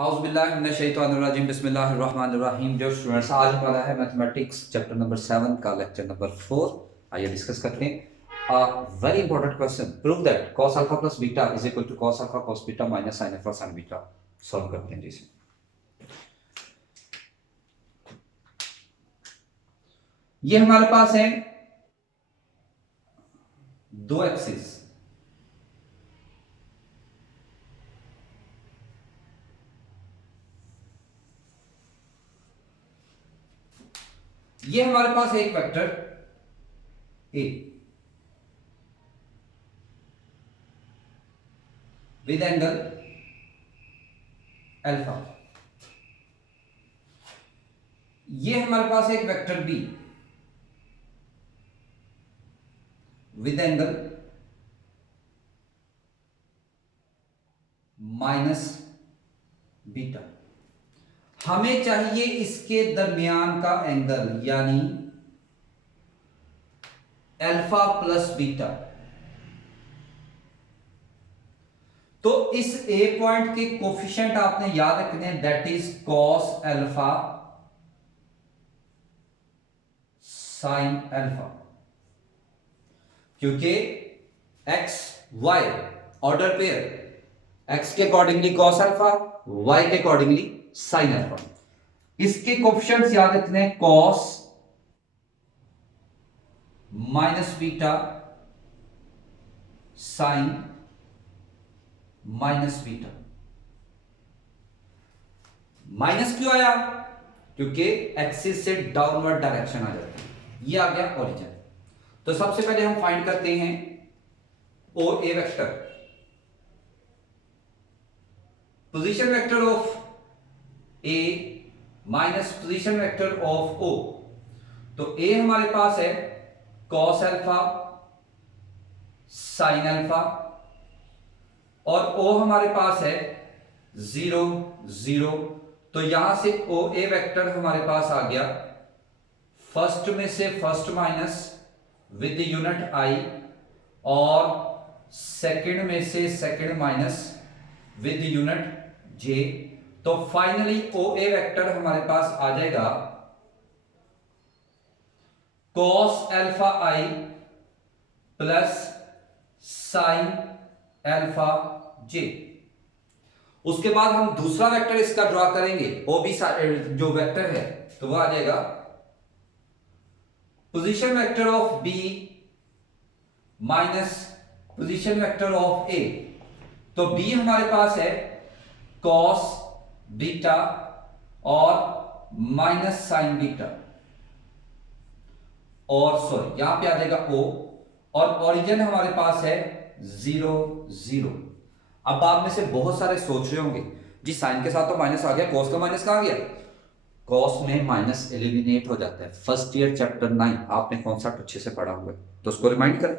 औज़ुबिल्लाहिमिनश्शैतानिर्रजीम बिस्मिल्लाहिर्रहमानिर्रहीम। जो स्टूडेंट्स, आज हमारा है मैथमेटिक्स चैप्टर नंबर 7 का लेक्चर नंबर 4। आइए डिस्कस करते हैं। Very important question, prove that cos alpha plus beta is equal to cos alpha cos beta minus sin alpha sin beta. Solve करते हैं जिसे। ये हमारे पास है दो एक्सिस, ये हमारे पास एक vector A with angle alpha, ये हमारे पास एक vector be with angle minus beta. हमें चाहिए इसके दरमियान का एंगल, यानी अल्फा प्लस बीटा। तो इस ए पॉइंट के कोफिशिएंट आपने याद रखने हैं, that is cos alpha sine alpha, क्योंकि X Y ordered pair, X के अकॉर्डिंगली कॉस अल्फा, वाई के अकॉर्डिंगली साइन अल्फा। इसके कोफिशिएंट्स याद रखने हैं, cos minus beta sine minus beta. Minus क्यों आया? क्योंकि एक्सिस से डाउनवर्ड डायरेक्शन आ जाती है। ये आ गया ओरिजिन। तो सबसे पहले हम फाइंड करते हैं O A vector, position vector of A minus position vector of O. तो ए हमारे पास है कॉस अल्फा साइन अल्फा, और ओ हमारे पास है 0 0। तो यहां से ओ ए वेक्टर हमारे पास आ गया फर्स्ट में से फर्स्ट माइनस विद यूनिट आई, और सेकंड में से सेकंड माइनस विद यूनिट जे। तो फाइनली ओ ए वेक्टर हमारे पास आ जाएगा cos alpha I plus sine alpha जे। उसके बाद हम दूसरा वेक्टर इसका ड्रॉ करेंगे, ओ बी जो वेक्टर है, तो वो आ जाएगा position vector of B minus position vector of A. तो बी हमारे पास है कॉस बीटा और माइनस साइन बीटा, और सॉरी यहां पे आ जाएगा ओ, और ओरिजिन हमारे पास है 0 0। अब बाद में से बहुत सारे सोच रहे होंगे, जी साइन के साथ तो माइनस आ गया, कॉस का माइनस कहां गया? कॉस में माइनस एलिमिनेट हो जाता है। फर्स्ट ईयर चैप्टर 9 आपने कॉन्सेप्ट अच्छे से पढ़ा हुआ है, तो उसको रिमाइंड करें।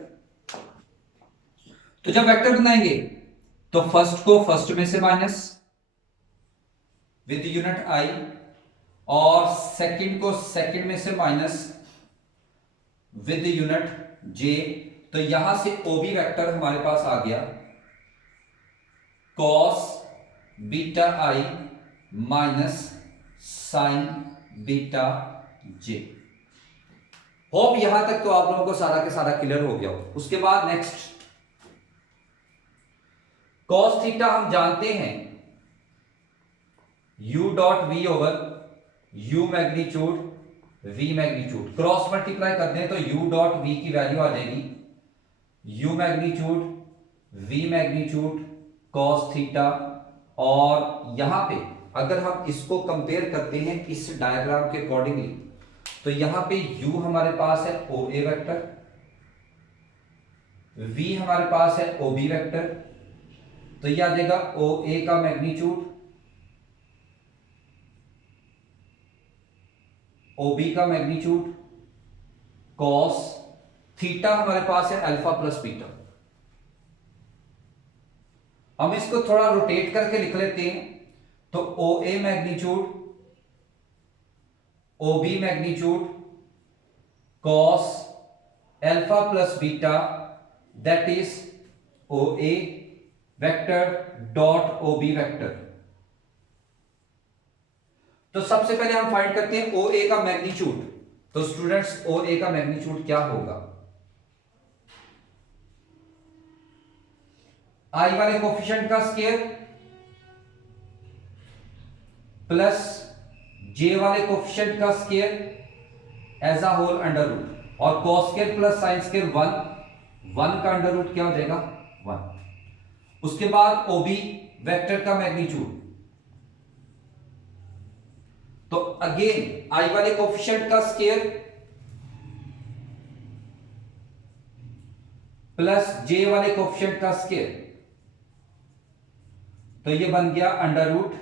तो जब वेक्टर बनाएंगे तो फर्स्ट को फर्स्ट में से माइनस विद यूनिट आई, और सेकंड को सेकंड में से माइनस विद यूनिट जे। तो यहां से ओबी वेक्टर हमारे पास आ गया cos beta I minus sine beta J. Hope यहां तक तो आप लोगों को सारा के सारा क्लियर हो गया हो। उसके बाद नेक्स्ट कॉस थीटा हम जानते हैं u dot V over u magnitude v magnitude. Cross multiply कर दें तो u डॉट v की वैल्यू आ जाएगी u magnitude v magnitude cos theta. और यहां पे अगर हम इसको कंपेयर करते हैं इस डायग्राम के अकॉर्डिंगली, तो यहां पे u हमारे पास है ओ ए वेक्टर, v हमारे पास है ओ बी वेक्टर। तो यह आ जाएगा ओ ए का मैग्नीट्यूड, ओ बी का मैग्नीट्यूड कॉस थीटा हमारे पास है अल्फा प्लस बीटा। हम इसको थोड़ा रोटेट करके लिख लेते हैं, तो O A magnitude O B magnitude cos alpha plus beta, that is O A vector dot O B vector. तो सबसे पहले हम फाइंड करते हैं ओ ए का मैग्नीट्यूड। तो स्टूडेंट्स ओ ए का मैग्नीट्यूड क्या होगा? आई वाले कोफिशिएंट का स्केयर प्लस जे वाले कोफिशिएंट का square as a whole under root, और cos square plus sine square 1 का अंडर रूट क्या हो जाएगा 1। उसके बाद ओबी वेक्टर का मैग्नीट्यूड, तो अगेन आई वाले कोफिशिएंट का स्केयर प्लस जे वाले कोफिशिएंट का स्केयर, तो ये बन गया under root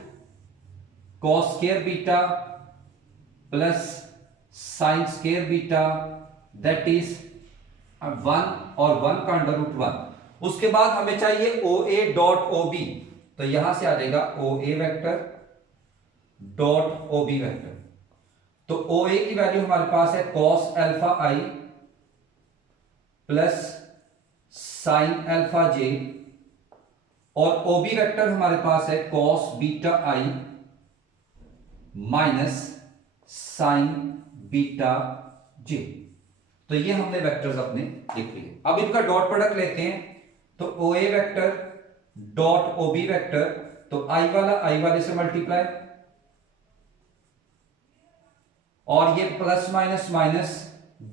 cos square beta plus sine square beta, that is 1 और 1 का अंडर रूट 1। उसके बाद हमें चाहिए ओ ए डॉट ओ बी, तो यहां से आ जाएगा O A vector dot O B vector. तो ओ ए की वैल्यू हमारे पास है cos alpha I plus sine alpha J, और ओ बी वैक्टर हमारे पास है cos beta I minus sine beta J. तो ये हमने वेक्टर्स अपने लिख लिए। अब इनका डॉट प्रोडक्ट लेते हैं, तो O A vector dot O B vector, तो आई वाला आई वाले से मल्टीप्लाई, और ये प्लस माइनस माइनस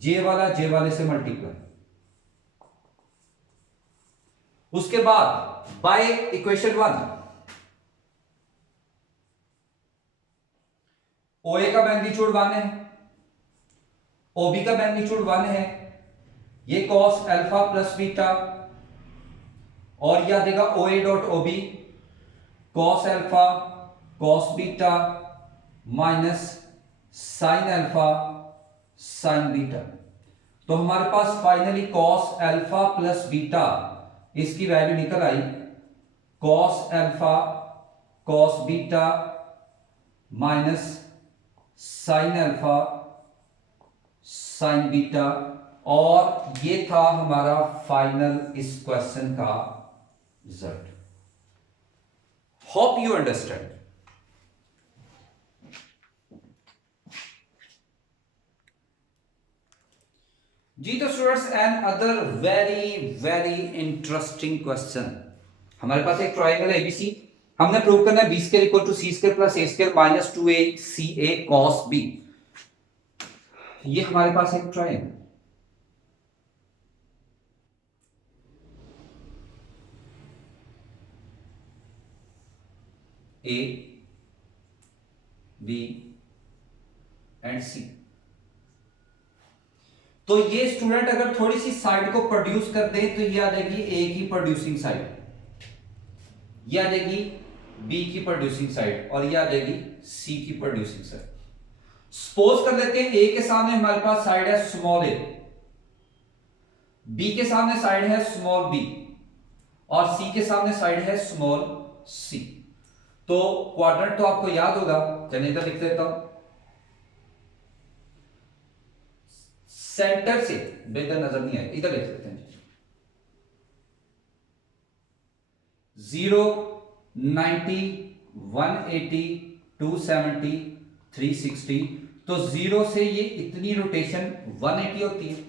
जे वाला जे वाले से मल्टीप्लाई। उसके बाद बाय इक्वेशन 1 ओ ए का मैग्नीट्यूड 1 है, ओबी का मैग्नीट्यूड 1 है, ये कॉस अल्फा प्लस बीटा, और यह देगा O A dot O B cos alpha cos beta minus sine alpha sine beta. तो हमारे पास finally cos alpha plus beta, इसकी वैल्यू निकल आई cos alpha cos beta minus sine alpha sine beta, और ये था हमारा फाइनल इस क्वेश्चन का रिजल्ट। Hope you understand. जी तो students, another very very interesting question. हमारे पास एक ट्रायंगल है एबीसी, हमने प्रूव करना है B square equal to C square plus A square minus 2a C A cos B. ये हमारे पास एक triangle, A B and C. तो ये स्टूडेंट अगर थोड़ी सी साइड को प्रोड्यूस कर दे तो ये आ जाएगी ए की प्रोड्यूसिंग साइड, ये आ जाएगी बी की प्रोड्यूसिंग साइड, और ये आ जाएगी सी की प्रोड्यूसिंग साइड। सपोज कर लेते हैं ए के सामने हमारे पास साइड है स्मॉल ए, बी के सामने साइड है स्मॉल बी, और सी के सामने साइड है स्मॉल सी। तो क्वाड्रेंट तो आपको याद होगा, चलिए इधर लिख देता हूं। सेंटर से बेहतर नजर नहीं आए, इधर लिख देते हैं 0 90 180 270 360। तो 0 से ये इतनी रोटेशन 180 होती है,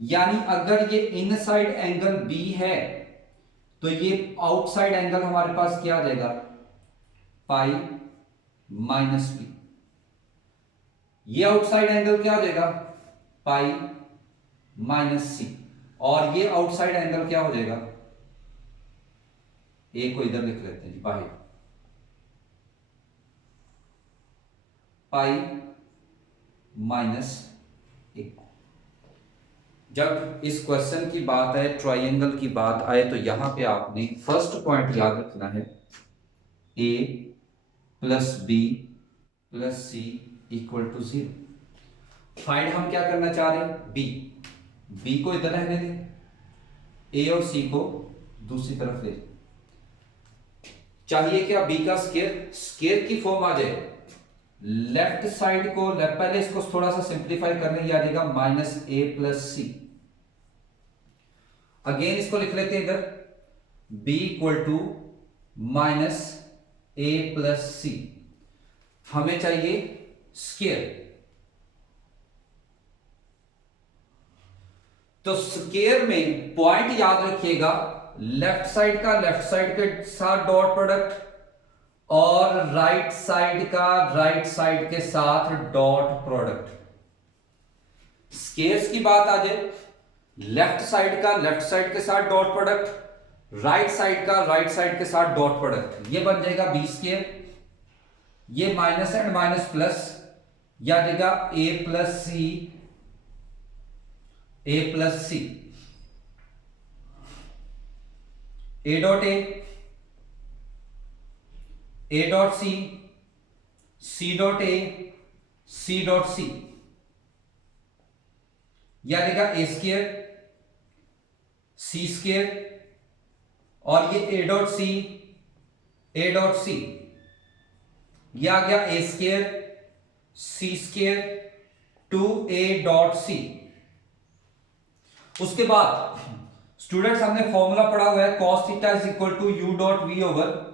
यानी अगर ये इनसाइड एंगल बी है तो ये आउटसाइड एंगल हमारे पास क्या आ जाएगा पाई माइनस बी। ये आउटसाइड एंगल क्या हो जाएगा पाई माइनस सी, और ये आउटसाइड एंगल क्या हो जाएगा, ए को इधर लिख लेते हैं बाहर, पाई माइनस ए। जब इस क्वेश्चन की बात आए, ट्रायंगल की बात आए, तो यहां पे आपने फर्स्ट पॉइंट याद रखना है A plus B plus C equal to 0। Find हम क्या करना चाह रहे हैं बी, बी को इधर रहने दें, ए और सी को दूसरी तरफ ले। चाहिए क्या बी का स्केयर, स्केयर की फॉर्म आ जाए, लेफ्ट साइड को पहले इसको थोड़ा सा सिंप्लीफाई कर लें, आ जाएगा minus A plus C. Again इसको लिख लेते हैं इधर B equal to minus A plus C. हमें चाहिए स्केयर। तो स्केयर में पॉइंट याद रखिएगा, लेफ्ट साइड का लेफ्ट साइड के साथ डॉट प्रोडक्ट और राइट साइड का राइट साइड के साथ डॉट प्रोडक्ट। स्केयर्स की बात आ जाए, लेफ्ट साइड का लेफ्ट साइड के साथ डॉट प्रोडक्ट, राइट साइड का राइट साइड के साथ डॉट प्रोडक्ट, ये बन जाएगा बी स्केयर। ये माइनस एंड माइनस प्लस, या देगा A plus C, A plus C, A dot A dot C dot A, C dot C, या देगा ए स्केयर, सी स्केयर, और ये ए डॉट सी, ए डॉट सी, ये आ गया A square, C square, 2a dot C. उसके बाद स्टूडेंट्स हमने फॉर्मूला पढ़ा हुआ है cos theta is equal to U dot V over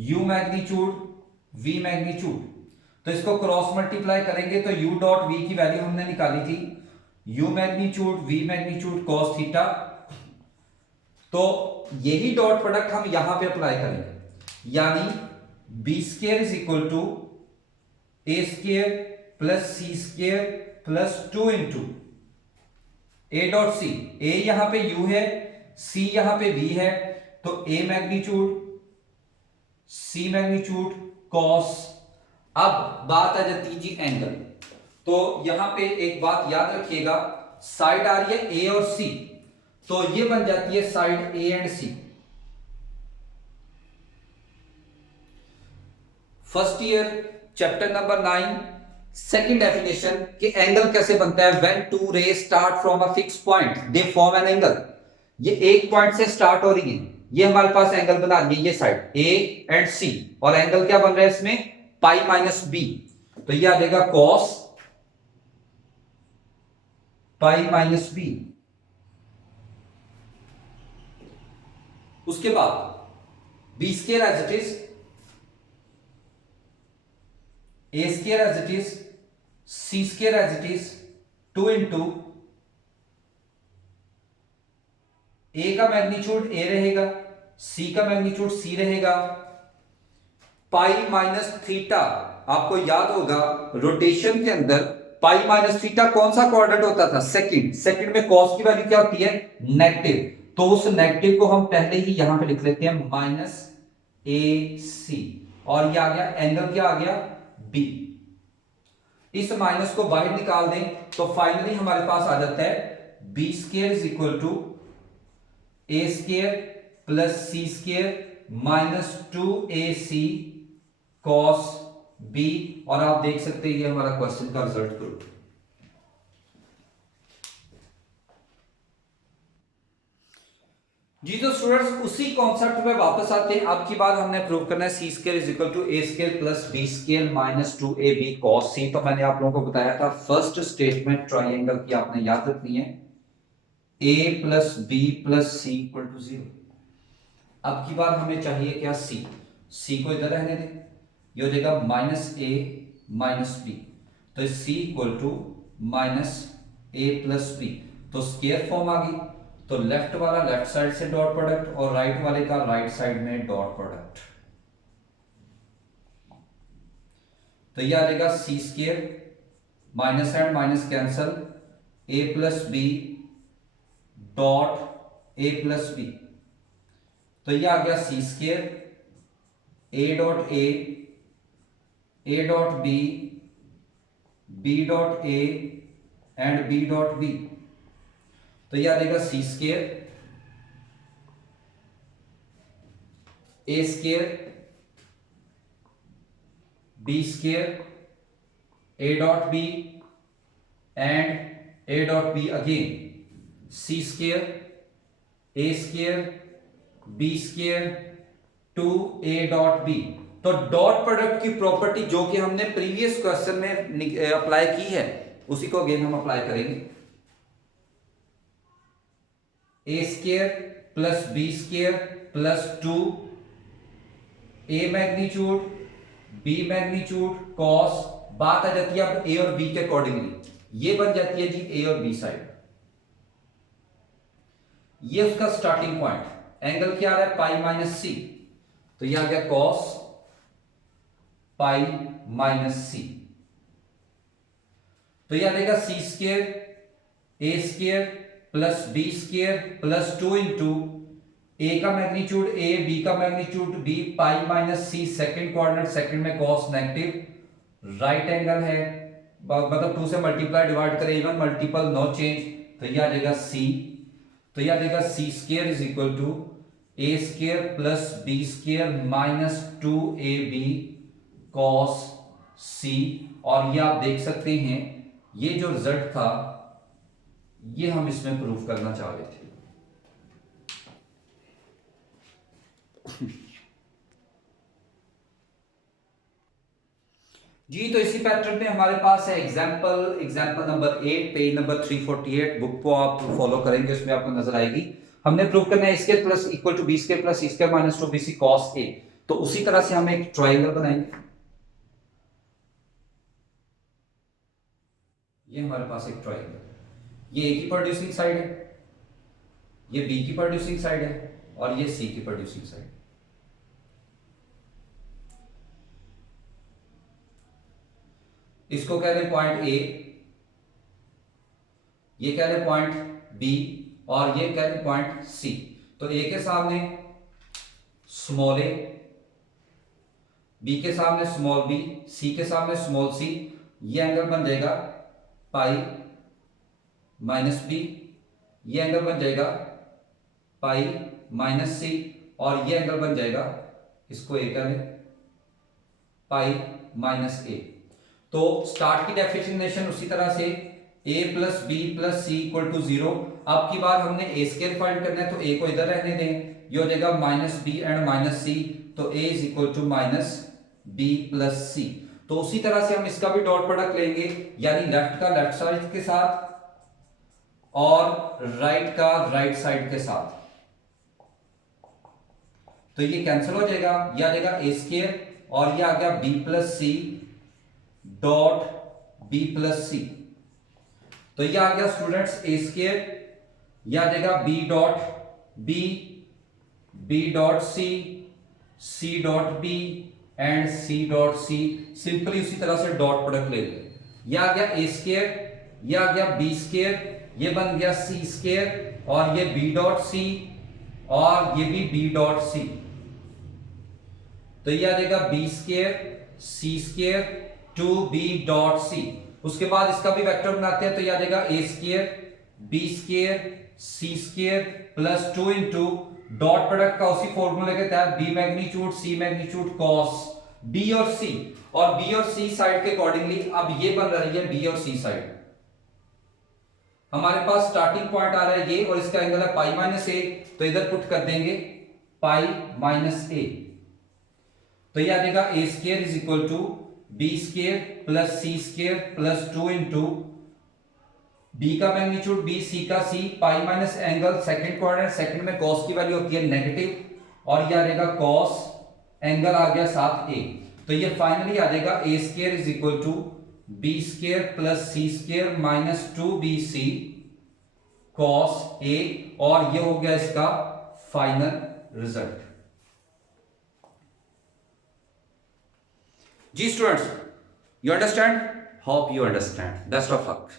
U magnitude V magnitude. तो इसको क्रॉस मल्टीप्लाई करेंगे तो यू डॉट वी की वैल्यू हमने निकाली थी, U magnitude V magnitude cos theta. तो यही डॉट प्रोडक्ट हम यहां पे अप्लाई करेंगे, यानी B square is equal to A square plus C square plus 2 into A dot C. ए यहां पे यू है, सी यहां पे वी है, तो ए मैग्नीट्यूड सी मैग्नीट्यूड कॉस। अब बात आ जाती जी एंगल। तो यहां पे एक बात याद रखिएगा, साइड आ रही है ए और सी, तो ये बन जाती है side A and C. First year chapter number 9 second definition कि एंगल कैसे बनता है। When two rays start from a fix point they form an angle. ये एक पॉइंट से स्टार्ट हो रही है, ये हमारे पास एंगल बना रही है ये साइड ए एंड सी, और एंगल क्या बन रहा है इसमें पाई माइनस बी। तो ये आ जाएगा कॉस पाई माइनस बी। उसके बाद B square as it is, A square as it is, C square as it is, 2 into A का मैग्नीट्यूड ए रहेगा, सी का मैग्नीट्यूड सी रहेगा, पाई माइनस थीटा। आपको याद होगा रोटेशन के अंदर पाई माइनस थीटा कौन सा क्वाड्रेंट होता था, सेकंड। सेकंड में कॉस की वैल्यू क्या होती है, नेगेटिव। तो उस नेगेटिव को हम पहले ही यहां पे लिख लेते हैं माइनस ए सी, और ये आ गया एंगल क्या आ गया बी। इस माइनस को बाहर निकाल दें तो फाइनली हमारे पास आ जाता है B square is equal to A square plus C square minus 2ac cos B. और आप देख सकते हैं ये हमारा क्वेश्चन का रिजल्ट करो। जी तो स्टूडेंट्स उसी कॉन्सेप्ट पे वापस आते हैं। अब की बार हमने प्रूव करना है C square is equal to A square plus B square minus 2ab cos C. तो मैंने आप लोगों को बताया था फर्स्ट स्टेटमेंट ट्राइंगल की आपने याद रखनी है, a plus B plus C equal to 0। अब की बार हमें चाहिए क्या, सी। सी को इधर रहने दें, ये हो जाएगा माइनस ए माइनस बी। तो C equal to minus A plus B. तो स्केयर फॉर्म आ गई, तो लेफ्ट वाला लेफ्ट साइड से डॉट प्रोडक्ट और राइट वाले का राइट साइड में डॉट प्रोडक्ट। तो ये आ जाएगा C square, minus and minus cancel, A plus B dot A plus B. तो ये आ गया C square, A dot A dot B dot A and B dot B. तो ये आ जाएगा C square, A square, B square, A dot B and A dot B again, C square, A square, B square, 2a dot B. तो dot product की property जो कि हमने previous question में अप्लाई की है उसी को अगेन हम अप्लाई करेंगे। A square plus B square plus 2 A magnitude B magnitude cos, बात आ जाती है अब ए और बी के अकॉर्डिंगली, ये बन जाती है जी ए और बी साइड। ये उसका स्टार्टिंग पॉइंट, एंगल क्या आ रहा है पाई माइनस सी, तो ये आ गया कॉस पाई माइनस सी। तो यह आ जाएगा C square A square plus B square plus 2 into A का मैग्नीट्यूड ए, बी का magnitude B, pi minus C, second coordinate, second में कॉस नेगेटिव, राइट एंगल है मतलब 2 से मल्टीप्लाई डिवाइड करें इवन मल्टीपल नो चेंज, तो यह आ जाएगा सी, तो यह आ जाएगा C square is equal to A square plus B square minus 2ab cos C. और ये आप देख सकते हैं ये जो रिजल्ट था ये हम इसमें प्रूफ करना चाह रहे थे। जी तो इसी पैटर्न में हमारे पास है example number 8, page number 348, book को आप फॉलो करेंगे उसमें आपको नजर आएगी। हमने प्रूव करना है square plus equal to B square plus C square minus 2bc cos a। तो उसी तरह से हम एक ट्रायंगल बनाएंगे। ये हमारे पास एक ट्रायंगल, ये ए की प्रोड्यूसिंग साइड है, ये बी की प्रोड्यूसिंग साइड है और ये सी की प्रोड्यूसिंग साइड। इसको कह रहे पॉइंट ए, ये कह रहे पॉइंट बी और ये कह रहे पॉइंट सी। तो ए के सामने स्मॉल ए, बी के सामने स्मॉल बी, सी के सामने स्मॉल सी। ये एंगल बन जाएगा पाई माइनस बी, ये एंगल बन जाएगा पाई माइनस सी और ये एंगल बन जाएगा, इसको ए करें, पाई माइनस ए। तो स्टार्ट की डेफिनेशन उसी तरह से a plus B plus C equal to 0। अब की बार हमने ए स्क्वायर फाइंड करना है तो a को इधर रहने दें, ये हो जाएगा minus B and minus C, तो a is equal to minus B plus C. तो उसी तरह से हम इसका भी डॉट प्रोडक्ट लेंगे, यानी लेफ्ट का लेफ्ट साइड के साथ और राइट का राइट साइड के साथ। तो ये कैंसिल हो जाएगा, ये आ जाएगा ए स्क्वायर और ये आ गया B plus C dot B plus C. तो ये आ गया स्टूडेंट्स ए स्क्वायर, ये आ जाएगा B dot B, B dot C, C dot B and C dot C. Simply उसी तरह से डॉट प्रोडक्ट ले लें, ये आ गया ए स्क्वायर, ये आ गया बी स्क्वायर, ये बन गया सी स्क्वायर और ये बी डॉट सी और ये भी बी डॉट सी। तो ये आ जाएगा B square C square two B dot C. उसके बाद इसका भी वेक्टर बनाते हैं, तो ये आ जाएगा A square B square C square plus 2 into dot product का उसी फॉर्मूले के तहत B magnitude C magnitude cos B और सी, और बी और सी साइड के अकॉर्डिंगली अब ये बन रही है बी और सी साइड। हमारे पास स्टार्टिंग पॉइंट आ रहा है ये और इसका एंगल है पाई माइनस ए, तो इधर पुट कर देंगे पाई माइनस ए। तो ये आ जाएगा A square is equal to B square plus C square plus 2 into B का मैग्नीट्यूड बी, सी का C, pi minus angle second coordinate, second में कॉस की वैल्यू होती है नेगेटिव और ये आ जाएगा कॉस, एंगल आ गया साथ ए। तो ये फाइनली आ जाएगा A square is equal to B square plus C square minus 2bc cos A, और ये हो गया इसका फाइनल रिजल्ट। जी students, you understand? Hope you understand. Best of luck.